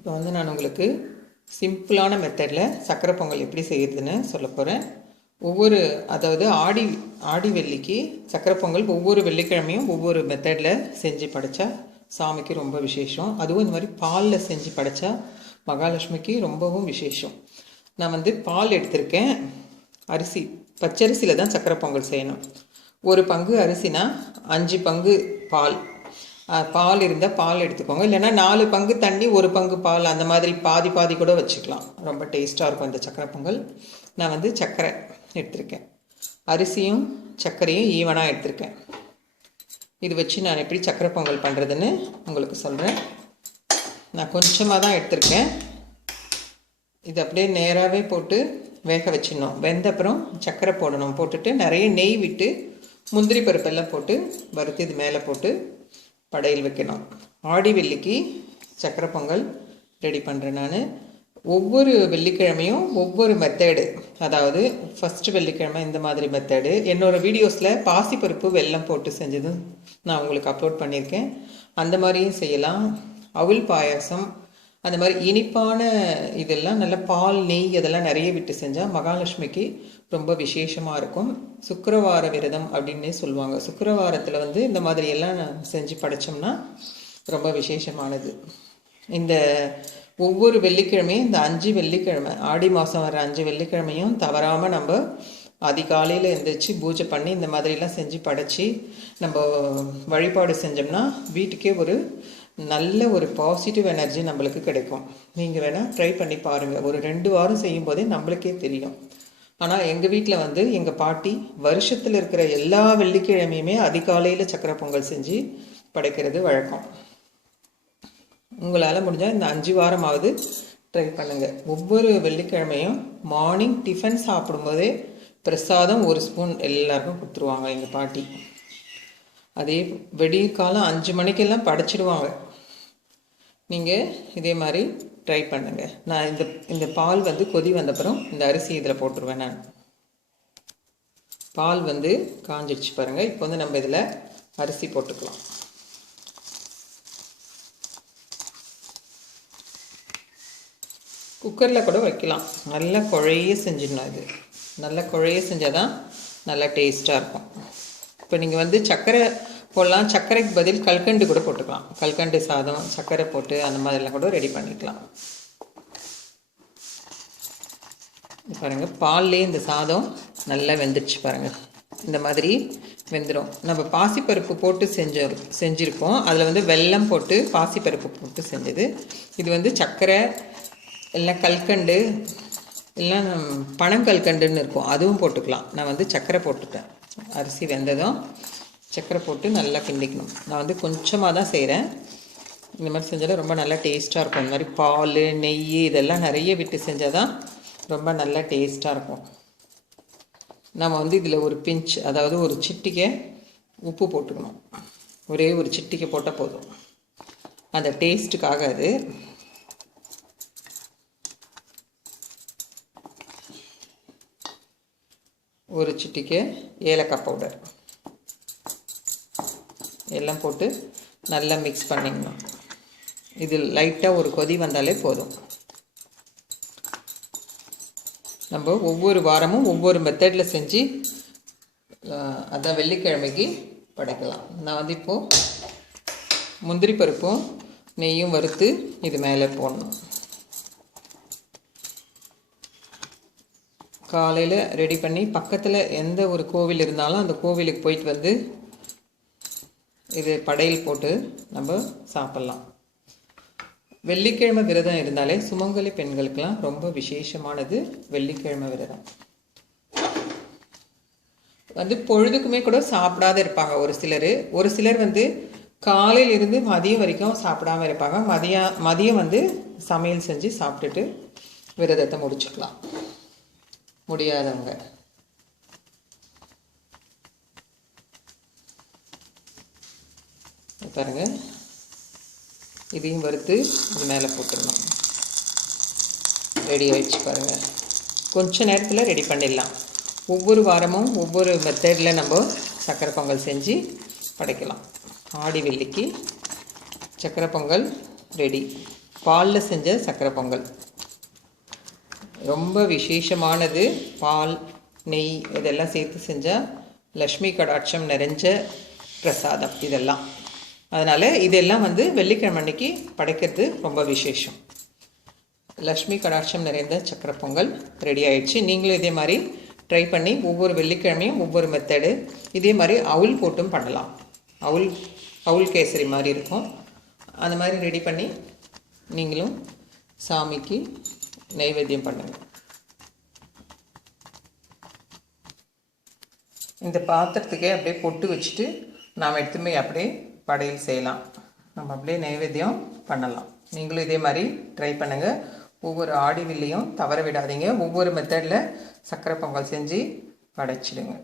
இப்போ வந்து நான் உங்களுக்கு சிம்பிளான மெத்தடில் சக்கரை பொங்கல் எப்படி செய்கிறதுன்னு சொல்ல போகிறேன். அதாவது ஆடி வெள்ளிக்கு சக்கரை பொங்கல் ஒவ்வொரு வெள்ளிக்கிழமையும் ஒவ்வொரு மெத்தடில் செஞ்சு படைச்சா சாமிக்கு ரொம்ப விசேஷம். அதுவும் இந்த மாதிரி பாலில் செஞ்சு படைச்சா மகாலட்சுமிக்கு ரொம்பவும் விசேஷம். நான் வந்து பால் எடுத்திருக்கேன். அரிசி பச்சரிசியில் தான் சக்கரை பொங்கல் செய்யணும். ஒரு பங்கு அரிசினா 5 பங்கு பால் இருந்தால் பால் எடுத்துக்கோங்க. இல்லைன்னா 4 பங்கு தண்ணி 1 பங்கு பால், அந்த மாதிரி பாதி கூட வச்சுக்கலாம். ரொம்ப டேஸ்ட்டாக இருக்கும் இந்த சக்கரை பொங்கல். நான் வந்து சர்க்கரை எடுத்திருக்கேன். அரிசியும் சர்க்கரையும் ஈவனாக எடுத்திருக்கேன். இது வச்சு நான் எப்படி சக்கரை பொங்கல் பண்ணுறதுன்னு உங்களுக்கு சொல்கிறேன். நான் கொஞ்சமாக தான் எடுத்திருக்கேன். இது அப்படியே நேராகவே போட்டு வேக வச்சிடணும். வெந்த அப்புறம் சர்க்கரை போடணும். போட்டுட்டு நிறைய நெய் விட்டு முந்திரி பருப்பெல்லாம் போட்டு வறுத்து இது மேலே போட்டு படையல் வைக்கணும். ஆடி வெள்ளிக்கு சக்கரை பொங்கல் ரெடி பண்ணுறேன் நான். ஒவ்வொரு வெள்ளிக்கிழமையும் ஒவ்வொரு மெத்தேடு. அதாவது ஃபஸ்ட்டு வெள்ளிக்கிழமை இந்த மாதிரி மெத்தேடு. என்னோடய வீடியோஸில் பாசிப்பருப்பு வெல்லம் போட்டு செஞ்சதும் நான் உங்களுக்கு அப்லோட் பண்ணியிருக்கேன். அந்த மாதிரியும் செய்யலாம். அவுள் பாயாசம், அந்த மாதிரி இனிப்பான இதெல்லாம் நல்ல பால் நெய் அதெல்லாம் நிறைய விட்டு செஞ்சால் மகாலட்சுமிக்கு ரொம்ப விசேஷமாக இருக்கும். சுக்கிரவார விரதம் அப்படின்னே சொல்லுவாங்க. சுக்கிரவாரத்தில் வந்து இந்த மாதிரி எல்லாம் செஞ்சு படைச்சோம்னா ரொம்ப விசேஷமானது. இந்த ஒவ்வொரு வெள்ளிக்கிழமையும் இந்த 5 வெள்ளிக்கிழமை ஆடி மாதம் வர 5 வெள்ளிக்கிழமையும் தவறாமல் நம்ம அதிகாலையில் எழுந்திரிச்சு பூஜை பண்ணி இந்த மாதிரிலாம் செஞ்சு படைச்சி நம்ம வழிபாடு செஞ்சோம்னா வீட்டுக்கே ஒரு நல்ல ஒரு பாசிட்டிவ் எனர்ஜி நம்மளுக்கு கிடைக்கும். நீங்கள் வேணால் ட்ரை பண்ணி பாருங்கள். ஒரு 2 வாரம் செய்யும் போதே நம்மளுக்கே தெரியும். ஆனால் எங்கள் வீட்டில் வந்து எங்கள் பாட்டி வருஷத்தில் இருக்கிற எல்லா வெள்ளிக்கிழமையுமே அதிகாலையில் சக்கரை பொங்கல் செஞ்சு படைக்கிறது வழக்கம். உங்களால் முடிஞ்சால் இந்த 5 வாரமாவது ட்ரை பண்ணுங்கள். ஒவ்வொரு வெள்ளிக்கிழமையும் மார்னிங் டிஃபன் சாப்பிடும்போதே பிரசாதம் 1 ஸ்பூன் எல்லாருக்கும் கொடுத்துருவாங்க எங்கள் பாட்டி. அதே வெடிய காலம் 5 மணிக்கெல்லாம் படைச்சிடுவாங்க. நீங்கள் இதே மாதிரி ட்ரை பண்ணுங்கள். நான் இந்த பால் வந்து கொதி வந்தப்புறம் இந்த அரிசி இதில் போட்டுருவேன். நான் பால் வந்து காஞ்சிடுச்சு பாருங்கள். இப்போ வந்து நம்ம இதில் அரிசி போட்டுக்கலாம். குக்கரில் கூட வைக்கலாம். நல்லா குழைய செஞ்சிடணும். இது நல்லா குழைய செஞ்சால் தான் நல்லா டேஸ்ட்டாக இருக்கும். இப்போ நீங்கள் வந்து சர்க்கரை போடலாம். சர்க்கரைக்கு பதில் கல்கண்டு கூட போட்டுக்கலாம். கல்கண்டு சாதம் சர்க்கரை போட்டு அந்த மாதிரிலாம் கூட ரெடி பண்ணிக்கலாம். பாருங்கள், பால்லே இந்த சாதம் நல்லா வெந்துடுச்சு பாருங்கள். இந்த மாதிரி வெந்துடும். நம்ம பாசிப்பருப்பு போட்டு செஞ்சுருக்கோம். அதில் வந்து வெல்லம் போட்டு பாசிப்பருப்பு போட்டு செஞ்சது. இது வந்து சர்க்கரை எல்லாம் கல்கண்டு எல்லாம் பனங்கல்கண்டுன்னு இருக்கும், அதுவும் போட்டுக்கலாம். நான் வந்து சர்க்கரை போட்டுட்டேன். அரிசி வெந்ததும் சர்க்கரை போட்டு நல்லா கிண்டிக்கணும். நான் வந்து கொஞ்சமாக தான் செய்கிறேன். இந்த மாதிரி செஞ்சாலும் ரொம்ப நல்லா டேஸ்ட்டாக இருக்கும். இந்த மாதிரி பால் நெய் இதெல்லாம் நிறைய விட்டு செஞ்சால் தான் ரொம்ப நல்லா டேஸ்ட்டாக இருக்கும். நம்ம வந்து இதில் ஒரு பிஞ்ச், அதாவது ஒரு சிட்டிகை உப்பு போட்டுக்கணும். ஒரே ஒரு சிட்டிகை போட்டால் போதும். அந்த டேஸ்ட்டுக்காக அது. ஒரு சிட்டிகை ஏலக்காய் பவுடர் எல்லாம் போட்டு நல்லா மிக்ஸ் பண்ணிக்கணும். இது லைட்டாக ஒரு கொதி வந்தாலே போதும். நம்ம ஒவ்வொரு வாரமும் ஒவ்வொரு மெத்தடில் செஞ்சு அதான் வெள்ளிக்கிழமைக்கு படைக்கலாம். நான் வந்து இப்போது முந்திரி பருப்பும் நெய்யும் வறுத்து இது மேலே போடணும். காலையில் ரெடி பண்ணி பக்கத்தில் எந்த ஒரு கோவில் இருந்தாலும் அந்த கோவிலுக்கு போயிட்டு வந்து இது படையல் போட்டு நம்ம சாப்பிட்லாம். வெள்ளிக்கிழமை விரதம் இருந்தாலே சுமங்கலி பெண்களுக்கெல்லாம் ரொம்ப விசேஷமானது வெள்ளிக்கிழமை விரதம். வந்து பொழுதுக்குமே கூட சாப்பிடாத இருப்பாங்க ஒரு சிலர் வந்து காலையில் இருந்து மதியம் வரைக்கும் சாப்பிடாமல் இருப்பாங்க. மதியம் வந்து சமையல் செஞ்சு சாப்பிட்டுட்டு விரதத்தை முடிச்சுக்கலாம். முடியாதவங்க பாருங்க, இதையும் வறுத்து இது மேலே போட்டுடணும். ரெடி ஆகிடுச்சு பாருங்கள். கொஞ்ச நேரத்தில் ரெடி பண்ணிடலாம். ஒவ்வொரு வாரமும் ஒவ்வொரு மெத்தடில் நம்ம சக்கரை பொங்கல் செஞ்சு படைக்கலாம். ஆடி வெள்ளிக்கு சக்கரை பொங்கல் ரெடி. பாலில் செஞ்ச சக்கரை பொங்கல் ரொம்ப விசேஷமானது. பால், நெய் இதெல்லாம் சேர்த்து செஞ்சால் லக்ஷ்மி கடாட்சம் நிறைஞ்ச பிரசாதம் இதெல்லாம். அதனால் இதெல்லாம் வெள்ளிக்கிழமை அன்னைக்கு படைக்கிறது ரொம்ப விசேஷம். லக்ஷ்மி கடாட்சம் நிறைந்த சக்கரை பொங்கல் ரெடி ஆயிடுச்சு. நீங்களும் இதே மாதிரி ட்ரை பண்ணி ஒவ்வொரு வெள்ளிக்கிழமையும் ஒவ்வொரு மெத்தடு. இதே மாதிரி அவுல் போட்டும் பண்ணலாம். அவுல் கேசரி மாதிரி இருக்கும். அந்த மாதிரி ரெடி பண்ணி நீங்களும் சாமிக்கு நைவேத்தியம் பண்ணுங்கள். இந்த பாத்திரத்துக்கே அப்படியே பொட்டு வச்சுட்டு நாம் எடுத்துமே அப்படியே படையல் செய்யலாம். நம்ம அப்படியே நைவேத்தியம் பண்ணலாம். நீங்களும் இதே மாதிரி ட்ரை பண்ணுங்கள். ஒவ்வொரு ஆடி வெள்ளியும் தவற விடாதீங்க. ஒவ்வொரு மெத்தடில் சக்கரை பொங்கல் செஞ்சு படைச்சிடுங்க.